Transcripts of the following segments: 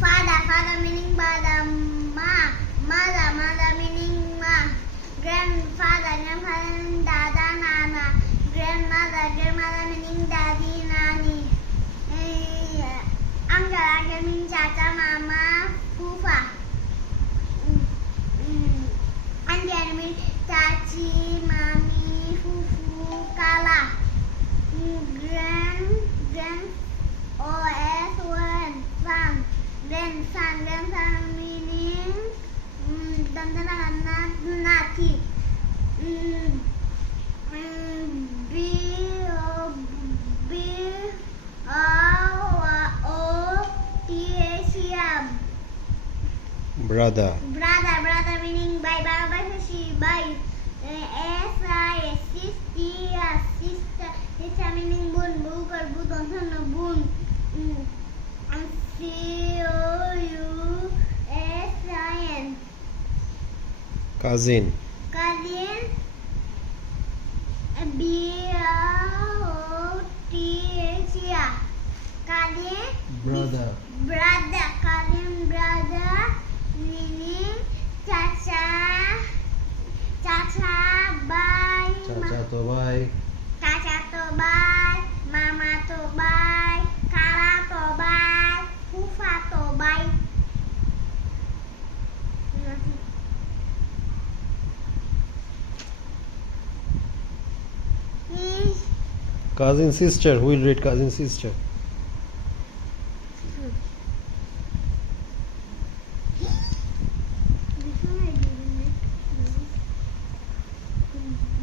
Father, father meaning father. Mother, mother meaning ma. Grandfather, grandfather meaning dada, nana. Grandmother, grandmother meaning daddy, nani. Uncle, uncle meaning chacha, mama, fufa. Auntie, auntie meaning chachi, mami, fufu, kala. Grand, O-S-O-N, son. Grandson meaning Nati. B-O-O-T-H-E-M. Brother. Brother meaning bye, bye. S-I-S, sister, sister meaning bun, bun. C-O-U-S-I-N. Cousin. B-R-O-T-H-E-R. Cousin. Brother. Cousin, brother meaning chacha, bye. Chacha to bye. Chacha to bye, mama to bye, kala to bye, fufa to bye. Cousin sister. Who will read cousin sister?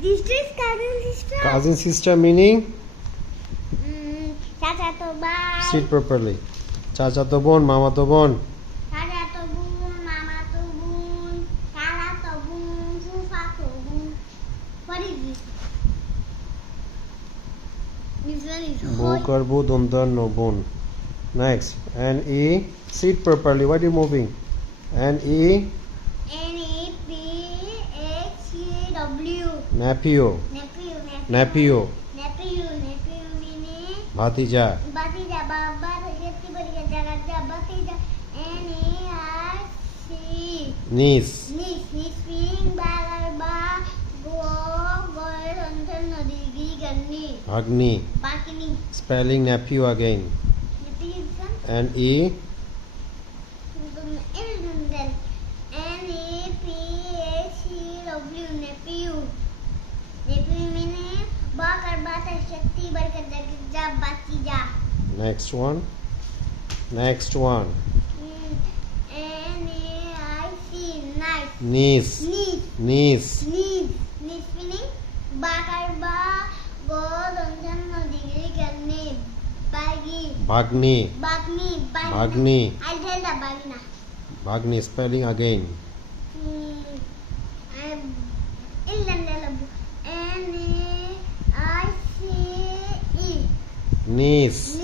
This is cousin sister. Cousin sister meaning? Chacha to bye. Sit properly. Chacha to bon, mama to bon. Chacha to bun, mama to bun, kala to bun, fufa to bun. What is this? This one is Bokar bu dondar no bon. Next. N-E. Sit properly. Why are you moving? N-E. N-E-P-H-E-W. Nephew. Nephew. Nephew meaning Bhatija. Batija, Baba, Batija. N-E-I-C. Niece. Niece meaning Ba, Go, Ganni. Agni. Bakini. Spelling nephew again. Nephew is one. N-E. N-E-P-H-E-W. Nephew meaning Bakar Bata Shakti Barkat Jagja Batija. Next one. N-A-I-C. Nice. Niece. Niece meaning Bakar Ba Go Donjan Nodi Ganni. Bhagni. Bagni. I'll tell the Bagna. Bhagni. Spelling again. N-A-I-C-E. Niece.